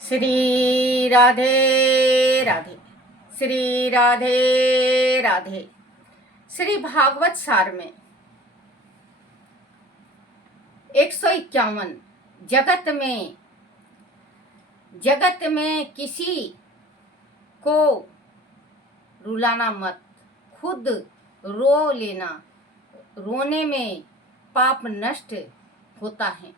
श्री राधे राधे, श्री राधे राधे। श्री भागवत सार में 151 जगत में किसी को रुलाना मत, खुद रो लेना, रोने में पाप नष्ट होता है।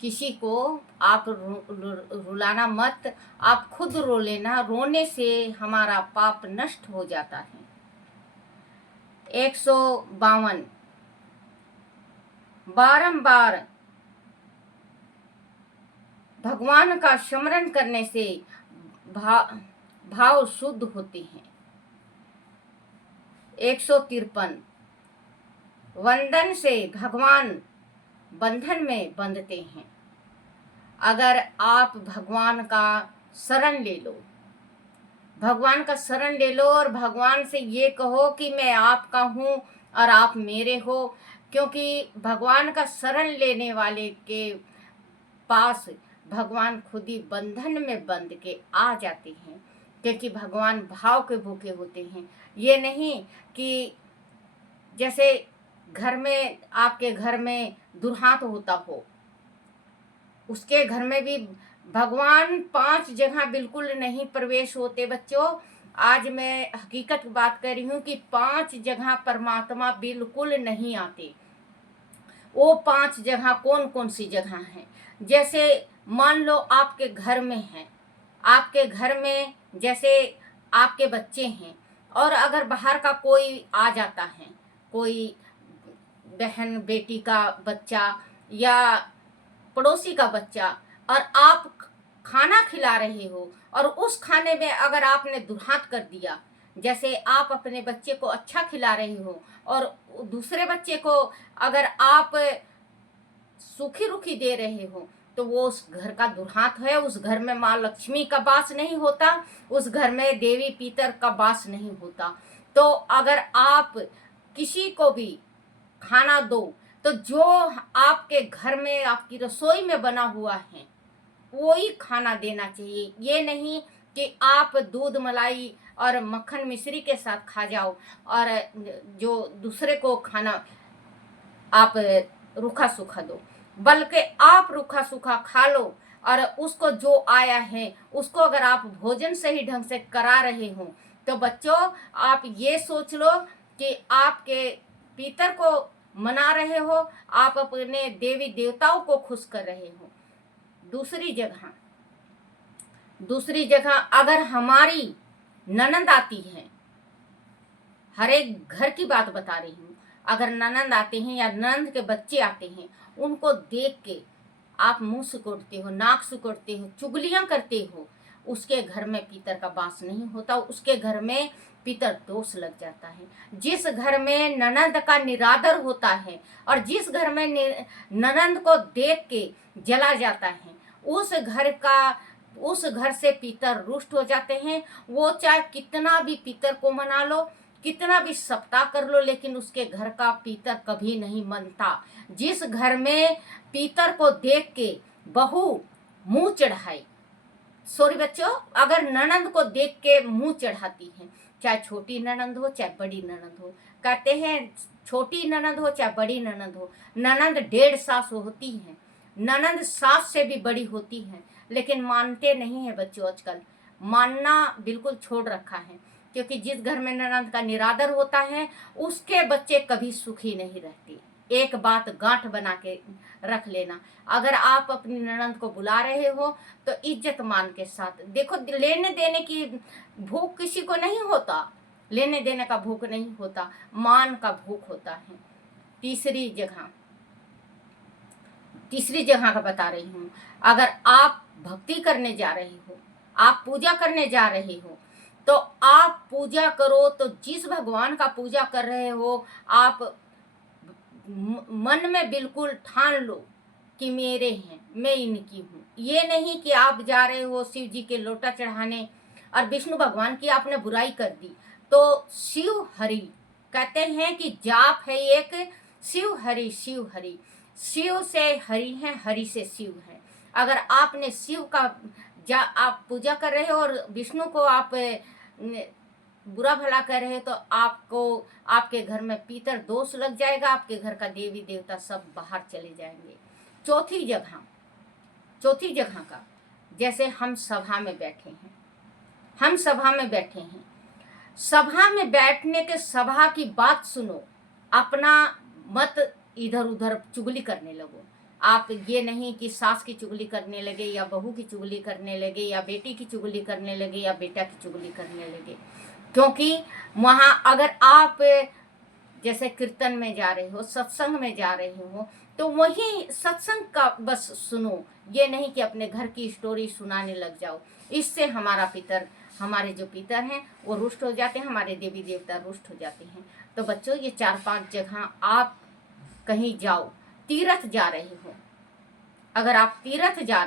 किसी को आप रुलाना मत, आप खुद रो लेना, रोने से हमारा पाप नष्ट हो जाता है। 152 बारंबार भगवान का स्मरण करने से भाव शुद्ध होते हैं। 153 वंदन से भगवान बंधन में बंधते हैं। अगर आप भगवान का शरण ले लो, भगवान का शरण ले लो और भगवान से ये कहो कि मैं आपका हूँ और आप मेरे हो, क्योंकि भगवान का शरण लेने वाले के पास भगवान खुद ही बंधन में बंध के आ जाते हैं, क्योंकि भगवान भाव के भूखे होते हैं। ये नहीं कि जैसे घर में, आपके घर में दुर्हांत होता हो, उसके घर में भी भगवान 5 जगह बिल्कुल नहीं प्रवेश होते। बच्चों, आज मैं हकीकत की बात कर रही हूँ कि 5 जगह परमात्मा बिल्कुल नहीं आते। वो 5 जगह कौन कौन सी जगह हैं? जैसे मान लो आपके घर में है, आपके घर में जैसे आपके बच्चे हैं, और अगर बाहर का कोई आ जाता है, कोई बहन बेटी का बच्चा या पड़ोसी का बच्चा, और आप खाना खिला रहे हो और उस खाने में अगर आपने दुर्हांत कर दिया, जैसे आप अपने बच्चे को अच्छा खिला रहे हो और दूसरे बच्चे को अगर आप सूखी रुखी दे रहे हो, तो वो उस घर का दुर्हांत है। उस घर में माँ लक्ष्मी का वास नहीं होता, उस घर में देवी पितर का वास नहीं होता। तो अगर आप किसी को भी खाना दो, तो जो आपके घर में आपकी रसोई में बना हुआ है वही खाना देना चाहिए। ये नहीं कि आप दूध मलाई और मक्खन मिश्री के साथ खा जाओ और जो दूसरे को खाना आप रूखा सूखा दो, बल्कि आप रूखा सूखा खा लो और उसको जो आया है उसको अगर आप भोजन सही ढंग से करा रहे हो, तो बच्चों आप ये सोच लो कि आपके पितर को मना रहे हो, आप अपने देवी देवताओं को खुश कर रहे हो। दूसरी जगह अगर हमारी ननद आती है, हर एक घर की बात बता रही हूँ, अगर ननद आते हैं या ननद के बच्चे आते हैं, उनको देख के आप मुंह सिकोड़ते हो, नाक सिकोड़ते हो, चुगलियां करते हो, उसके घर में पितर का वास नहीं होता, उसके घर में पितर दोष लग जाता है। जिस घर में ननद का निरादर होता है और जिस घर में ननद को देख के जला जाता है, उस घर से पितर रुष्ट हो जाते हैं। वो चाहे कितना भी पितर को मना लो, कितना भी सप्ताह कर लो, लेकिन उसके घर का पितर कभी नहीं मनता। जिस घर में पितर को देख के बहू मुंह चढ़ाए, सॉरी बच्चों, अगर ननंद को देख के मुंह चढ़ाती है, चाहे छोटी ननंद हो चाहे बड़ी ननंद हो, कहते हैं छोटी ननंद हो चाहे बड़ी ननंद हो, ननंद 1.5 सास होती है, ननंद सास से भी बड़ी होती है, लेकिन मानते नहीं है बच्चों। आजकल मानना बिल्कुल छोड़ रखा है, क्योंकि जिस घर में ननंद का निरादर होता है उसके बच्चे कभी सुखी नहीं रहते। एक बात गांठ बना के रख लेना, अगर आप अपनी ननंद को बुला रहे हो तो इज्जत मान के साथ देखो। लेने देने की भूख किसी को नहीं होता, लेने देने का भूख नहीं होता, मान का भूख होता है। तीसरी जगह का बता रही हूँ, अगर आप भक्ति करने जा रहे हो, आप पूजा करने जा रहे हो, तो आप पूजा करो तो जिस भगवान का पूजा कर रहे हो, आप मन में बिल्कुल ठान लो कि मेरे हैं, मैं इनकी हूँ। ये नहीं कि आप जा रहे हो शिव जी के लोटा चढ़ाने और विष्णु भगवान की आपने बुराई कर दी, तो शिव हरि कहते हैं कि जाप है एक, शिव हरि शिव हरि, शिव से हरि है, हरि से शिव है। अगर आपने शिव का आप पूजा कर रहे हो और विष्णु को आप बुरा भला कर रहे हो, तो आपको आपके घर में पीतर दोष लग जाएगा, आपके घर का देवी देवता सब बाहर चले जाएंगे। चौथी जगह का, जैसे हम सभा में बैठे हैं, सभा में बैठने के सभा की बात सुनो, अपना मत इधर उधर चुगली करने लगो। आप ये नहीं कि सास की चुगली करने लगे या बहू की चुगली करने लगे या बेटी की चुगली करने लगे या बेटा की चुगली करने लगे, क्योंकि वहाँ अगर आप जैसे कीर्तन में जा रहे हो, सत्संग में जा रहे हो, तो वही सत्संग का बस सुनो, ये नहीं कि अपने घर की स्टोरी सुनाने लग जाओ। इससे हमारे जो पितर हैं वो रुष्ट हो जाते हैं, हमारे देवी देवता रुष्ट हो जाते हैं। तो बच्चों, ये 4-5 जगह आप कहीं जाओ, तीर्थ जा रहे हो, अगर आप तीर्थ जा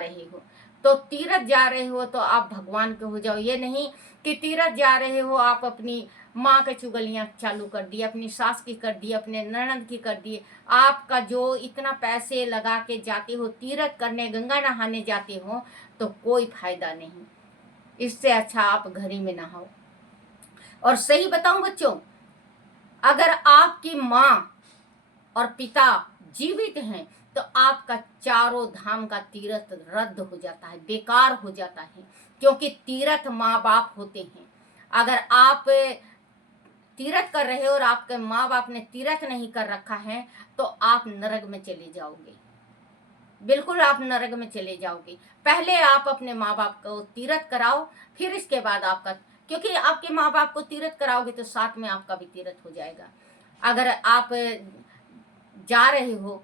रहे हो तो आप भगवान के हो जाओ। ये नहीं कि तीर्थ जा रहे हो आप अपनी माँ के चुगलियाँ चालू कर दी, अपनी सास की कर दी, अपने ननद की कर दी। आपका जो इतना पैसे लगा के जाते हो तीर्थ करने, गंगा नहाने जाते हो, तो कोई फायदा नहीं। इससे अच्छा आप घर ही में नहाओ। और सही बताऊं बच्चों, अगर आपकी माँ और पिता जीवित हैं तो आपका चारों धाम का तीर्थ रद्द हो जाता है, बेकार हो जाता है, क्योंकि तीर्थ माँ बाप होते हैं। अगर आप तीर्थ कर रहे हो और आपके माँ बाप ने तीर्थ नहीं कर रखा है, तो आप नरक में चले जाओगे, बिल्कुल आप नरक में चले जाओगे। पहले आप अपने माँ बाप को तीर्थ कराओ, फिर इसके बाद आपका, क्योंकि आपके माँ बाप को तीर्थ कराओगे तो साथ में आपका भी तीर्थ हो जाएगा। अगर आप जा रहे हो,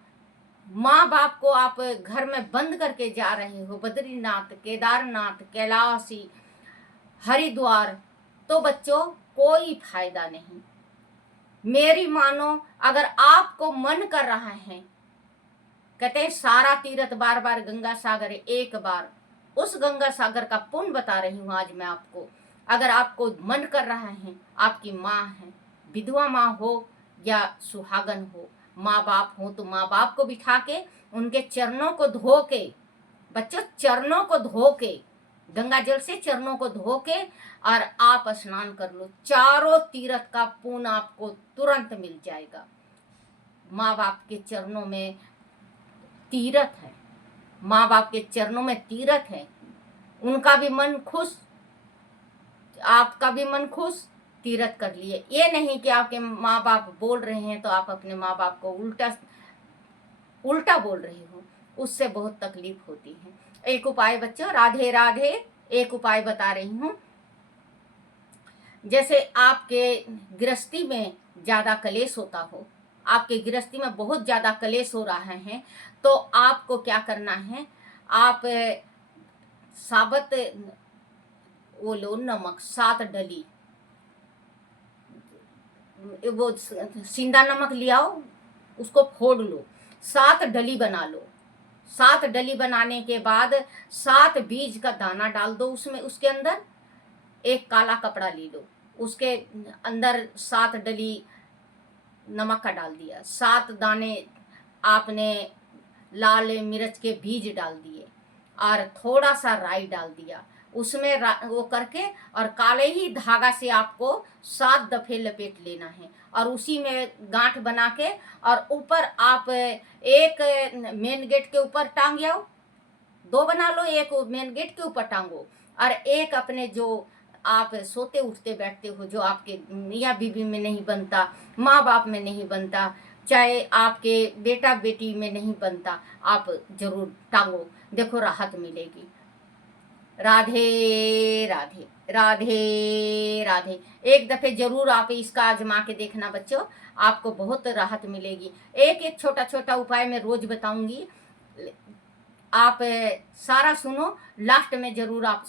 माँ बाप को आप घर में बंद करके जा रहे हो, बद्रीनाथ, केदारनाथ, कैलाशी, हरिद्वार, तो बच्चों कोई फायदा नहीं। मेरी मानो, अगर आपको मन कर रहा है, कहते हैं सारा तीर्थ बार बार गंगा सागर है, एक बार उस गंगा सागर का पुण्य बता रही हूँ आज मैं आपको। अगर आपको मन कर रहा है, आपकी माँ है, विधवा माँ हो या सुहागन हो, माँ बाप हो, तो माँ बाप को बिठा के उनके चरणों को धो के, बच्चों चरणों को धो के, गंगा जल से चरणों को धो के और आप स्नान कर लो, चारों तीर्थ का पुण्य आपको तुरंत मिल जाएगा। माँ बाप के चरणों में तीर्थ है, माँ बाप के चरणों में तीर्थ है, उनका भी मन खुश, आपका भी मन खुश, तीर्थ कर लिए। ये नहीं कि आपके माँ बाप बोल रहे हैं तो आप अपने माँ बाप को उल्टा बोल रहे हो, उससे बहुत तकलीफ होती है। एक उपाय बच्चों, राधे राधे, एक उपाय बता रही हूँ। जैसे आपके गृहस्थी में ज़्यादा कलेश होता हो, आपके गृहस्थी में बहुत ज़्यादा कलेश हो रहा है, तो आपको क्या करना है, आप साबुत वो लो, नमक 7 डली, वो सिंधा नमक ले आओ, उसको फोड़ लो, 7 डली बना लो। 7 डली बनाने के बाद 7 बीज का दाना डाल दो उसमें, उसके अंदर एक काला कपड़ा ले लो, उसके अंदर 7 डली नमक का डाल दिया, 7 दाने आपने लाल मिर्च के बीज डाल दिए और थोड़ा सा राई डाल दिया उसमें, वो करके और काले ही धागा से आपको 7 दफे लपेट लेना है और उसी में गांठ बना के, और ऊपर आप एक मेन गेट के ऊपर टांग आओ, 2 बना लो, एक मेन गेट के ऊपर टांगो और एक अपने जो आप सोते उठते बैठते हो, जो आपके मियाँ बीवी में नहीं बनता, माँ बाप में नहीं बनता, चाहे आपके बेटा बेटी में नहीं बनता, आप जरूर टांगो, देखो राहत मिलेगी। राधे राधे, राधे राधे। एक दफे जरूर आप इसका आजमा के देखना बच्चों, आपको बहुत राहत मिलेगी। एक एक छोटा छोटा उपाय मैं रोज बताऊंगी, आप सारा सुनो, लास्ट में जरूर आप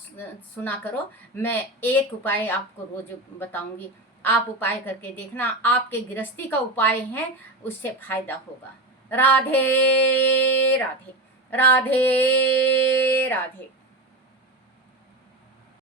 सुना करो। मैं एक उपाय आपको रोज बताऊंगी, आप उपाय करके देखना, आपके गृहस्थी का उपाय है, उससे फायदा होगा। राधे राधे, राधे राधे।